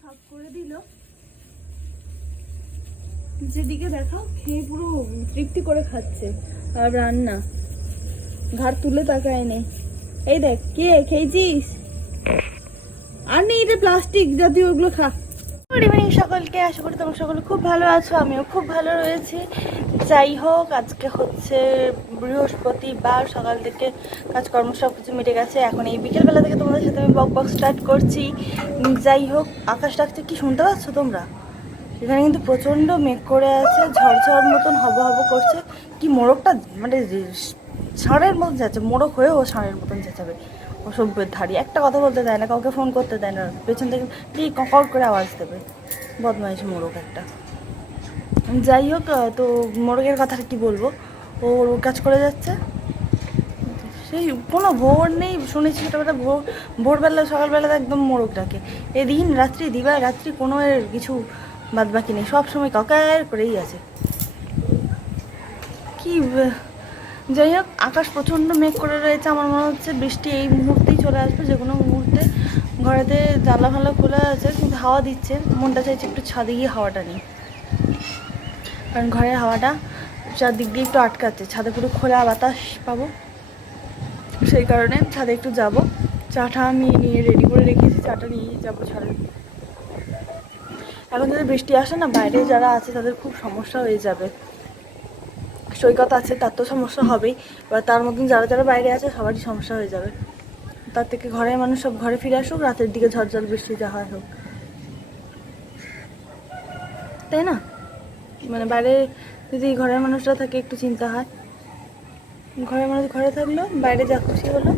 সাফ করে দিল। যেদিকে দেখাও খেয়ে পুরো তৃপ্তি করে খাচ্ছে। আর রান্না ঘাট তুলে তাকায় নেই। এই দেখ কে খেয়েছিস? আর নেই এটা প্লাস্টিক জাতীয়, ওগুলো খা। গুড ইভিনিং সকলকে, আশা করি তোমরা সকলে খুব ভালো আছো, আমিও খুব ভালো রয়েছি। যাই হোক, আজকে হচ্ছে বৃহস্পতিবার, সকাল থেকে কাজকর্ম সব কিছু মিটে গেছে। এখন এই বিকেলবেলা থেকে তোমাদের সাথে আমি বক স্টার্ট করছি। যাই হোক, আকাশ ডাকছে, কি শুনতে পাচ্ছ তোমরা? এখানে কিন্তু প্রচণ্ড মেঘ করে আছে, ঝড়ঝড় মতন হব হব করছে। কি মোড়কটা মানে ষাঁড়ের মতন যাচ্ছে, মোড়ক হয়েও ষাঁড়ের মতন চেঁচাবে। অসভ্যের ধারী, একটা কথা বলতে দেয় না, কাউকে ফোন করতে দেয় না, পেছন থেকে ঠিক ককর করে আওয়াজ দেবে। বদমাইশ মোড়ক একটা। যাই হোক, তো মোড়কের কথাটা কি বলবো, ও ওর কাজ করে যাচ্ছে। সেই কোনো ভোর নেই, শুনেছি সেটা ভোরবেলা সকালবেলা একদম মোড়ক ডাকে। এদিন রাত্রি দিবা রাত্রি কোনো এর কিছু বাদ বাকি নেই, সবসময় ককার করেই আছে। কি যাই হোক, আকাশ প্রচণ্ড মেঘ করে রয়েছে। আমার মনে হচ্ছে বৃষ্টি এই মুহূর্তেই চলে আসবে, যে কোনো মুহূর্তে। ঘরেতে জানলা ফানলা খোলা আছে, কিন্তু হাওয়া দিচ্ছে। মনটা চাইছে একটু ছাদে গিয়ে হাওয়াটা নিই, কারণ ঘরের হাওয়াটা চারদিক দিয়ে একটু আটকাচ্ছে। ছাদে পুরো খোলা বাতাস পাবো, সেই কারণে ছাদে একটু যাব। চাটা আমি নিয়ে রেডি করে রেখেছি, চাটা নিয়ে যাবো ছাদে। এখন যদি বৃষ্টি আসে না, বাইরে যারা আছে তাদের খুব সমস্যা হয়ে যাবে। সৈকত আছে, তার তো সমস্যা হবেই, এবার তার মতন যারা যারা বাইরে আছে সবারই সমস্যা হয়ে যাবে। তার থেকে ঘরের মানুষ সব ঘরে ফিরে আসুক, রাতের দিকে ঝড় বৃষ্টি যা হয় হোক, তাই না? মানে বাইরে যদি ঘরের মানুষরা থাকে একটু চিন্তা হয়। ঘরের মানুষ ঘরে থাকলো, বাইরে যা খুশি হলো,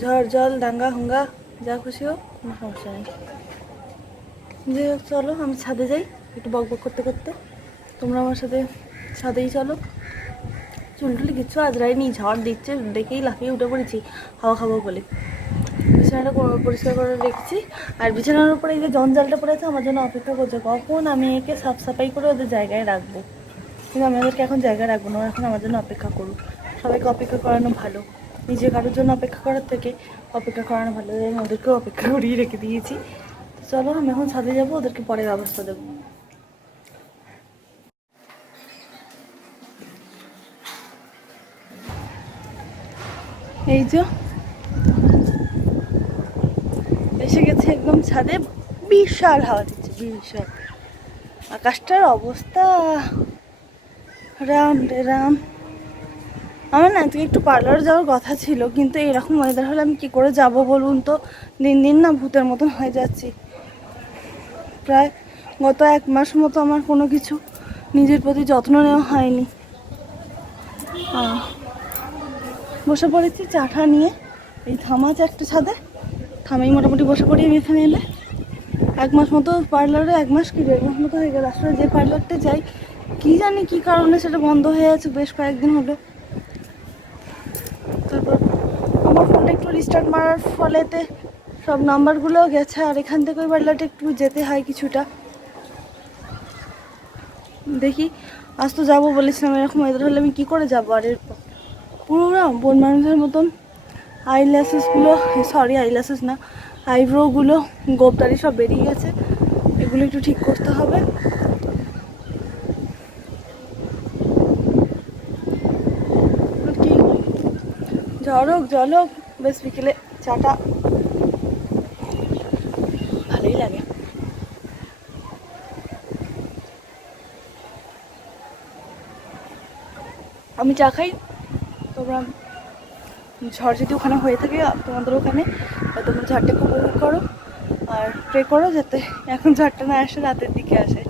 ঝড় জল দাঙ্গা হুঙ্গা যা খুশি হোক, কোনো সমস্যা নেই। যে চলো আমি ছাদে যাই একটু বক বক করতে করতে, তোমরা আমার সাথে ছাদেই চলো। চুলটুলি কিচ্ছু আজরাইনি, ঝড় দিচ্ছে দেখেই লাফিয়ে উঠে পড়েছি হাওয়া খাবো বলে। বিছানাটা পরিষ্কার করে রেখেছি, আর বিছানার উপরে এই যে জঞ্জালটা পড়েছে আমার জন্য অপেক্ষা করছে কখন আমি একে সাফ সাফাই করে ওদের জায়গায় রাখবো। কিন্তু আমি ওদেরকে এখন জায়গায় রাখবো না, এখন আমার জন্য অপেক্ষা করুক। সবাইকে অপেক্ষা করানো ভালো, নিজে কারোর জন্য অপেক্ষা করার থেকে অপেক্ষা করানো ভালো। আমি ওদেরকেও অপেক্ষা করিয়ে রেখে দিয়েছি। চলো আমি এখন ছাদে যাবো, ওদেরকে পরে ব্যবস্থা দেবো। এই যে এসে গেছে একদম ছাদে, বিশাল হাওয়া দিচ্ছে, বিশাল। আকাশটার অবস্থা রাম রে রাম। আমার না আজকে একটু পার্লার যাওয়ার কথা ছিল, কিন্তু এরকম ওয়েদার হলে আমি কি করে যাব বলুন তো? দিন দিন না ভূতের মতন হয়ে যাচ্ছি। প্রায় গত 1 মাস মতো আমার কোনো কিছু নিজের প্রতি যত্ন নেওয়া হয়নি। বসে পড়েছি চাটা নিয়ে, এই থামা আছে একটা ছাদে, থামেই মোটামুটি বসে পড়ি আমি এখানে এলে। 1 মাস মতো পার্লারে, 1 মাস কি 1.5 মাস মতো হয়ে গেল। আসলে যে পার্লারটা যাই, কি জানি কি কারণে সেটা বন্ধ হয়ে আছে বেশ কয়েকদিন হলো। তারপর আমার ফোনটা একটু রিস্টার্ট মারার ফলেতে সব নাম্বারগুলো গেছে, আর এখান থেকে ওই পার্লারটা একটু যেতে হয় কিছুটা। দেখি, আজ তো যাবো বলেছিলাম, এরকম ওয়েদার হলে আমি কী করে যাবো? আর এরপর পুরো না বন মানুষের মতন আইল্যাশেসগুলো, সরি আইল্যাশেস না, আইব্রোগুলো গোপটারি সব বেরিয়ে গেছে, এগুলো একটু ঠিক করতে হবে। কি ঝড় হোক জল হোক, বেশ বিকেলে চাটা ভালোই লাগে। আমি চা খাই, তোমরা ঝড় যদি ওখানে হয়ে থাকে তোমাদের ওখানে, তোমরা ঝড়টাকে উপভোগ করো আর প্রে করো যাতে এখন ঝড়টা না আসে, রাতের দিকে আসে।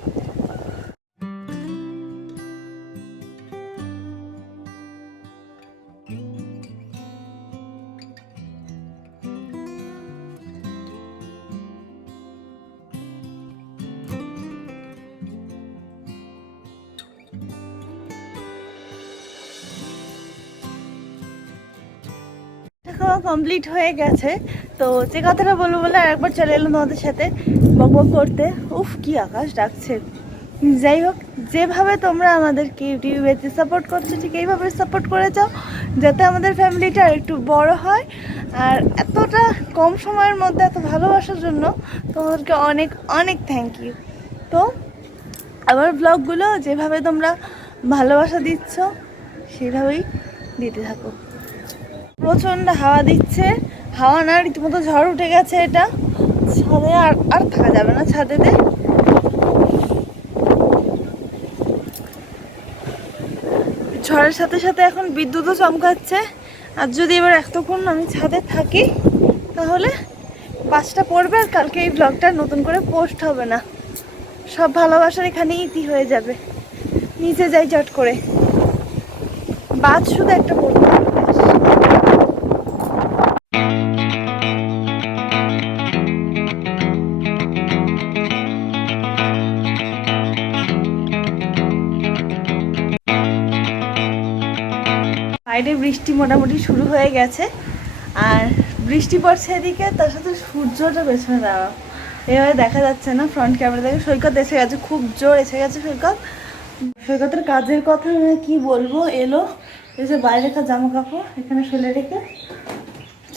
খাওয়া কমপ্লিট হয়ে গেছে, তো যে কথাটা বলবো বলে আর একবার চলে এলাম তোমাদের সাথে বক বক করতে। উফ কি আকাশ ডাকছে। যাই হোক, যেভাবে তোমরা আমাদেরকে ইউটিউবেতে সাপোর্ট করছো ঠিক এইভাবে সাপোর্ট করে যাও, যাতে আমাদের ফ্যামিলিটা একটু বড় হয়। আর এতটা কম সময়ের মধ্যে এত ভালোবাসার জন্য তোমাদেরকে অনেক অনেক থ্যাংক ইউ। তো আমার ব্লগগুলো যেভাবে তোমরা ভালোবাসা দিচ্ছ সেইভাবেই দিতে থাকো। প্রচণ্ড হাওয়া দিচ্ছে, হাওয়া না রীতিমতো ঝড় উঠে গেছে। এটা ছাদে আর থাকা যাবে না ছাদেতে। ঝড়ের সাথে সাথে এখন বিদ্যুৎও চমকাচ্ছে। আর যদি এবার এতক্ষণ আমি ছাদে থাকি তাহলে বাসটা পড়বে আর কালকে এই ব্লগটা নতুন করে পোস্ট হবে না। সব ভালোবাসার এখানেই ইতি হয়ে যাবে। নিচে যাই চট করে, বাস শুধু একটা পড়বে। বাইরে বৃষ্টি মোটামুটি শুরু হয়ে গেছে, আর বৃষ্টি পড়ছে এদিকে, তার সাথে সূর্যটা পেছনে দাঁড়াও, এভাবে দেখা যাচ্ছে না ফ্রন্ট ক্যামেরা থেকে। সৈকত এসে গেছে, খুব জোর এসে গেছে সৈকত। সৈকতের কাজের কথা আমি কি বলবো, এলো এসে বাইরে রেখা জামা কাপড় এখানে ফেলে রেখে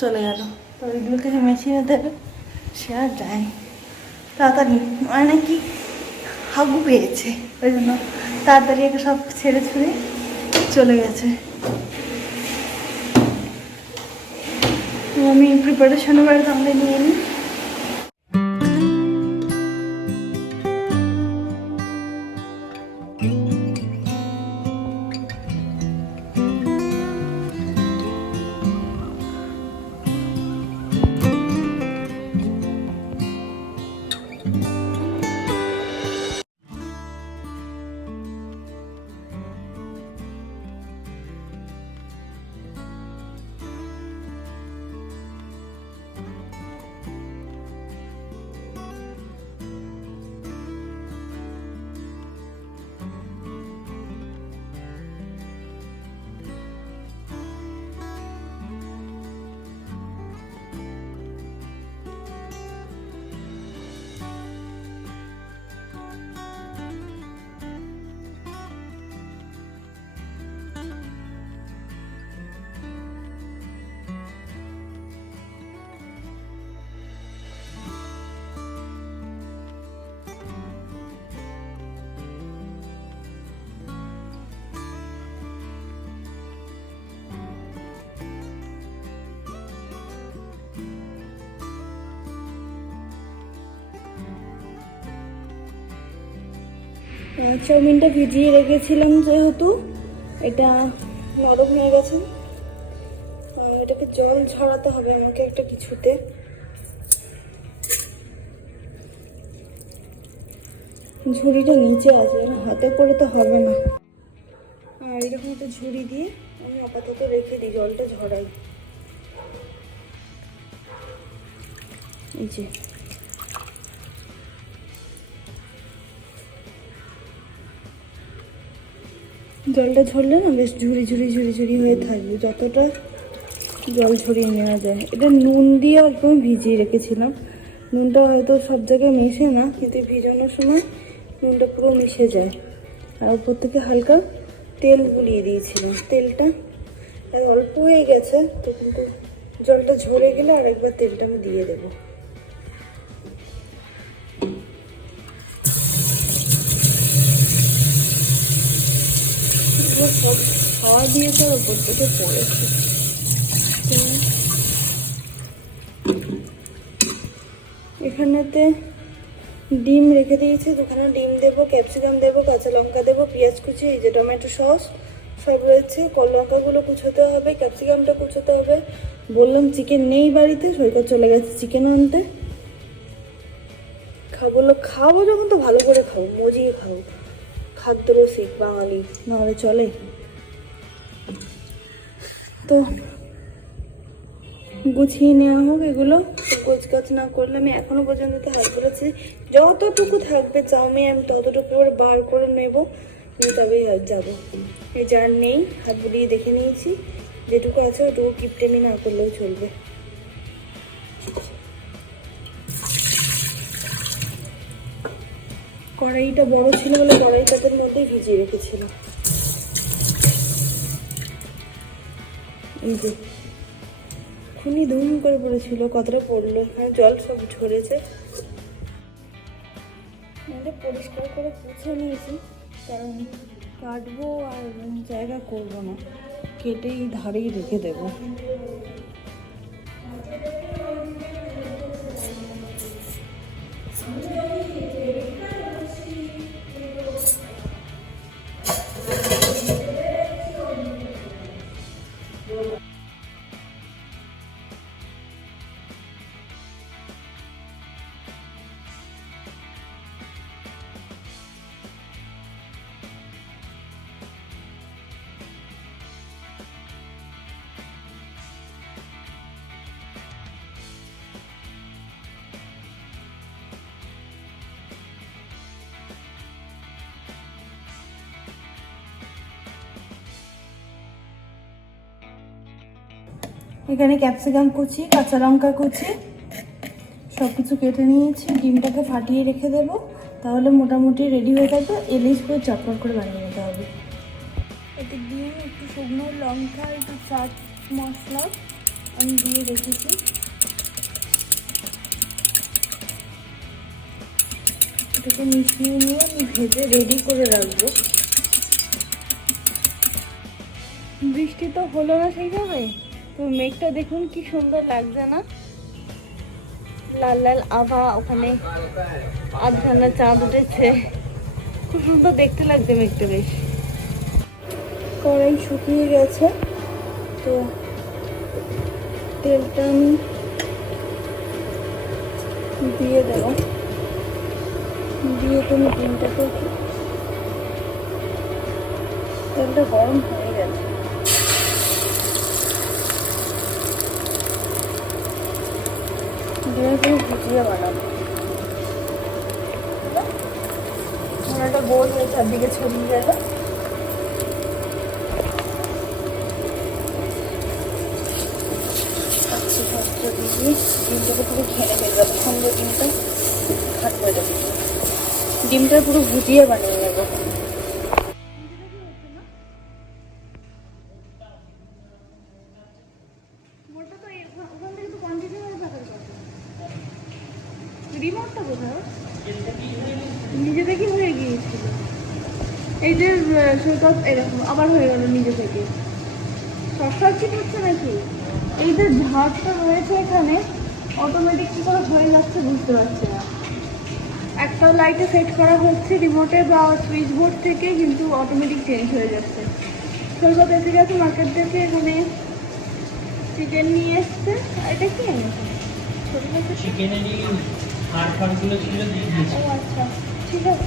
চলে গেল। তো এগুলোকে যে মেশিনে দেবে সে আর যায় তাড়াতাড়ি, মানে কি হাগু পেয়েছে, ওই জন্য তাড়াতাড়ি একে সব ছেড়ে ছুড়ে চলে গেছে। আমি প্রিপারেশন এবার তাহলে নিয়ে নিই। চাউমিনটা ভিজিয়ে রেখেছিলাম, যেহেতু এটা নরম হয়ে গেছে, এটাকে জল ঝরাতে হবে আমাকে একটা কিছুতে। ঝুড়িটা নিচে আছে, হাতে করে তো হবে না। আর এরকম একটা ঝুড়ি দিয়ে আমি আপাতত রেখে দিই, জলটা ঝরাই। এই যে জলটা ঝরলে না বেশ ঝুড়ি ঝুড়ি ঝুড়ি ঝুড়ি হয়ে থাকবে, যতটা জল ঝরিয়ে নেওয়া যায়। এটা নুন দিয়ে অল্প ভিজিয়ে রেখেছিলাম। নুনটা হয়তো সব জায়গায় মিশে না, কিন্তু ভিজানোর সময় নুনটা পুরো মিশে যায়। আর উপর থেকে হালকা তেল গুলিয়ে দিয়েছিলাম, তেলটা অল্প হয়ে গেছে তো, কিন্তু জলটা ঝরে গেলে আরেকবার তেলটা আমি দিয়ে দেবো। খাওয়া দিয়ে তার উপর থেকে পড়েছে। এখানেতে ডিম রেখে দিয়েছি, দুখানা ডিম দেবো, ক্যাপসিকাম দেবো, কাঁচা লঙ্কা দেবো, পেঁয়াজ কুচি, এই যে টমেটো সস সব রয়েছে। লঙ্কাগুলো কুচোতে হবে, ক্যাপসিকামটা কুচোতে হবে। বললাম চিকেন নেই বাড়িতে, সৈকত চলে গেছে চিকেন আনতে। খাবো যখন তো ভালো করে খাবো, মজিয়ে খাবো, খাদ্য রসিক বাঙালি, নাহলে চলে। তো গুছিয়ে নেওয়া হোক এগুলো, গোছ গাছ না করলে আমি এখনো পর্যন্ত তো হাত করেছি, যতটুকু থাকবে চাউমিন আমি ততটুকু করে বার করে নেবো, তবেই যাবো। এই যার নেই হাত বুলিয়ে দেখে নিয়েছি, যেটুকু আছে ওটুকু কিপটেমি না করলেও চলবে। কড়াইটা বড় ছিল বলে কড়াইটার মধ্যেই ভিজিয়ে রেখেছিল। এই যে খুনি ধুম করে পড়েছিল, কতটা পড়লো, এখানে জল সব ঝরেছে। পরিষ্কার করে পুছে নিয়েছি, কারণ কাটবো আর জায়গা করবো না, কেটেই ধারেই রেখে দেবো। এখানে ক্যাপসিকাম কুচি, কাঁচা লঙ্কা কুচি সব কিছু কেটে নিয়েছি। ডিমটাকে ফাটিয়ে রেখে দেবো, তাহলে মোটামুটি রেডি হয়ে যাবে। ইলিশ করে চটপট করে বানিয়ে নিতে হবে। এতে ডিম, একটু শুকনো লঙ্কা, একটু চাট মশলা আমি দিয়ে রেখেছি। এটাকে মিশিয়ে নিয়ে আমি ভেজে রেডি করে রাখবো। বৃষ্টি তো হলো না সেইভাবে, তো মেঘটা দেখুন কি সুন্দর লাগছে না, লাল লাল আভা, ওখানে আধখানা চাঁদ উঠেছে, খুব সুন্দর দেখতে লাগছে মেঘটা বেশ। কড়াই শুকিয়ে গেছে, তো তেলটা আমি দিয়ে দেব, দিয়ে তুমি ডিমটাকে, তেলটা গরম হয়ে গেছে। দিয়ে তুমি ভুজিয়ে বানাবো। আমার একটা গোল হয়ে চারদিকে ছড়িয়ে গেল। ডিমটাকে পুরো ঘেনে ফেলে যাবে, সুন্দর ডিমটা ভাত করে দেবো। ডিমটা পুরো ভুজিয়ে বানিয়ে নেবো। রিমোটটা কোথাও নিজে থেকে হয়ে গিয়েছিল, এই যে সৈকত এরকম আবার হয়ে গেল নিজে থেকে। শর্ট সার্কিট হচ্ছে নাকি? এই যে ঝাড়টা রয়েছে এখানে, অটোমেটিক কি করে হয়ে যাচ্ছে বুঝতে পারছি না। একটা লাইটে সেট করা হচ্ছে রিমোটে বা সুইচ বোর্ড থেকে, কিন্তু অটোমেটিক চেঞ্জ হয়ে যাচ্ছে। সৈকত এসে গেছে মার্কেট থেকে, এখানে চিকেন নিয়ে এসছে। এটা কি এনেছে? আচ্ছা ঠিক আছে,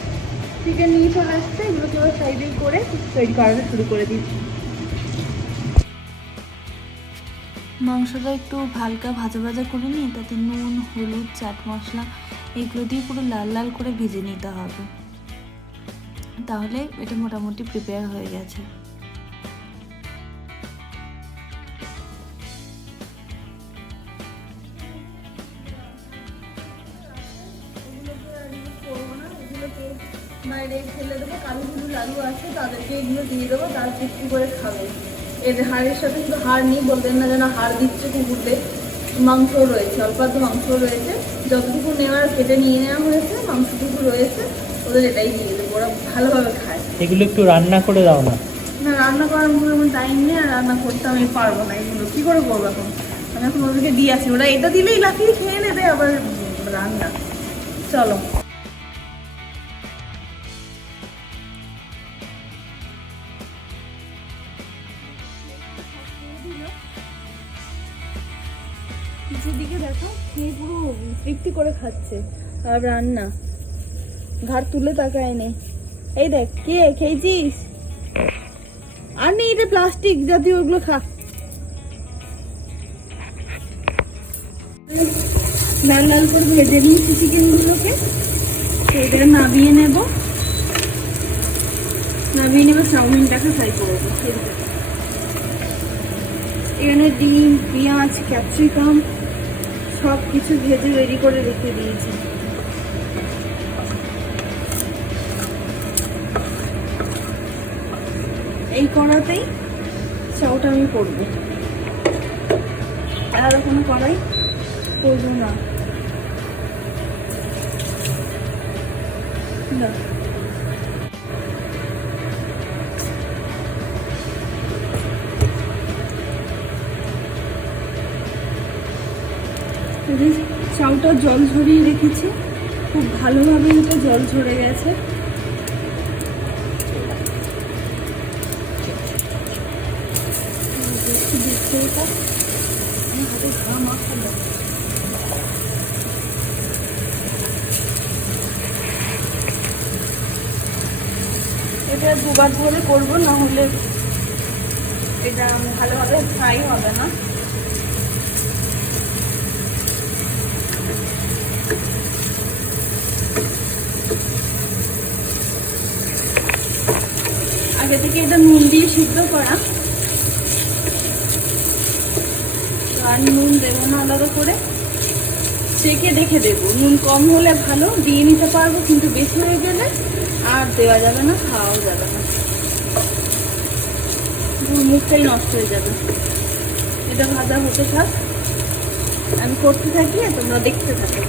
চিকেন নিয়ে চলে আসছে, এগুলোকে এবার সাইডে করে তৈরি করাটা শুরু করে দিচ্ছি। মাংসটা একটু হালকা ভাজা ভাজা করে নিই, তাতে নুন, হলুদ, চাট মশলা এগুলো দিয়ে পুরো লাল লাল করে ভেজে নিতে হবে, তাহলে এটা মোটামুটি প্রিপেয়ার হয়ে গেছে। বাইরে ফেলে দেবো, কালুগুলো লালু আছে তাদেরকে এগুলো দিয়ে দেবো, তার তৃপ্তি করে খাবে। এর হাড়ের সাথে শুধু হাড় নিয়ে বলবেন না যেন হাড় দিচ্ছে কুকুরদের, মাংসও রয়েছে, অল্প অল্প মাংসও রয়েছে, যতটুকু নেওয়ার কেটে নিয়ে নেওয়া হয়েছে, মাংসটুকু রয়েছে, ওদের এটাই দিয়ে দেবো, ওরা ভালোভাবে খায়। এগুলো একটু রান্না করে দাও না। না, রান্না করার মতো আমার টাইম নেই, আর রান্না করতে আমি পারবো না, এগুলো কী করে করবো এখন। আমি এখন ওদেরকে দিয়ে আসি, ওরা এটা দিলেই লাফিয়ে খেয়ে নেবে, আবার রান্না। চলো দিকে দেখো, খেয়ে পুরো তৃপ্তি করে খাচ্ছে। আর রান্না ঘাড় তুলে তাকায় নেই। এই দেখ, কে খেয়েছিস? আর নেই, এটা প্লাস্টিক জাতীয়, ওগুলো খা। লাল লাল করে ভেজে নিয়েছি চিকেনগুলোকে, এবারে নাবিয়ে নেব, চাউমিনটাকে ফ্রাই করবো। এখানে ডিম, পেঁয়াজ, ক্যাপসিকাম সব কিছু ভেজে রেডি করে রেখে দিয়েছি। কড়াতেই চাউটা আমি করবো, আর কোনো কড়াই করবো না। না, চাউটা জল ঝরিয়ে রেখেছি, খুব ভালোভাবে এটা জল ঝরে গেছে। এটা দুবার ধরে করবো, না হলে এটা ভালোভাবে ফ্রাই হবে না। আগে থেকে এটা নুন দিয়ে সিদ্ধ করা, আর নুন দেবো না আলাদা করে, চেখে দেখে দেবো। নুন কম হলে ভালো, দিয়ে নিতে পারবো, কিন্তু বেশি হয়ে গেলে আর দেওয়া যাবে না, খাওয়াও যাবে না, মুখটাই নষ্ট হয়ে যাবে। এটা ভাজা হতে থাক, আমি করতে থাকি আর তোমরা দেখতে থাকো।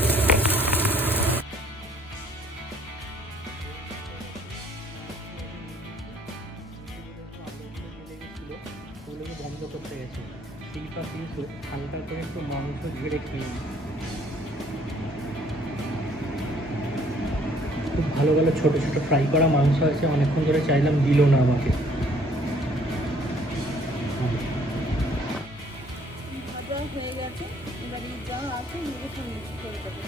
ওগুলোকে বন্ধ করতে গেছে, সেই পাশে হালকা করে একটু মাংস ঝেড়ে খেয়ে নিই। খুব ভালো ভালো ছোটো ছোটো ফ্রাই করা মাংস আছে, অনেকক্ষণ ধরে চাইলাম দিল না আমাকে। ভাজা হয়ে গেছে, এবার যা আছে এগুলো সব মিক্স করে দেবো।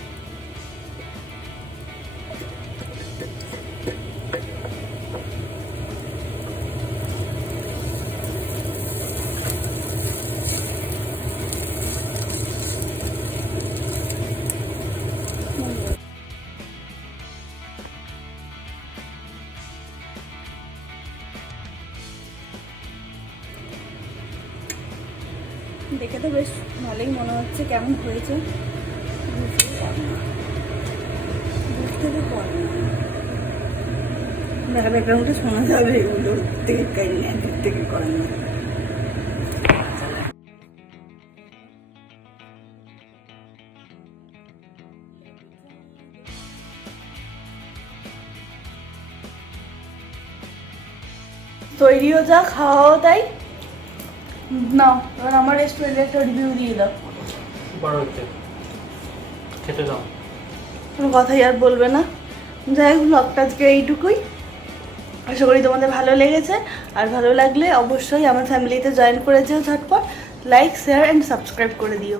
দেখে তো বেশ ভালোই মনে হচ্ছে, কেমন হয়েছে বুঝতে তো পারবো না, ব্যাকগ্রাউন্ডে শোনা যাবে এগুলো থেকে কাইলে দিক থেকে করেন না। তৈরিও যা, খাওয়াও তাই। নাও এবার আমার রেস্টুরেন্টে একটা রিভিউ দিয়ে দাও। বড় হচ্ছে, খেতে দাও। কোনো কথাই আর বলবে না। যাই হোক, ব্লগটা আজকে এইটুকুই। আশা করি তোমাদের ভালো লেগেছে, আর ভালো লাগলে অবশ্যই আমার ফ্যামিলিতে জয়েন করে যেও ঝটপট। লাইক, শেয়ার অ্যান্ড সাবস্ক্রাইব করে দিও।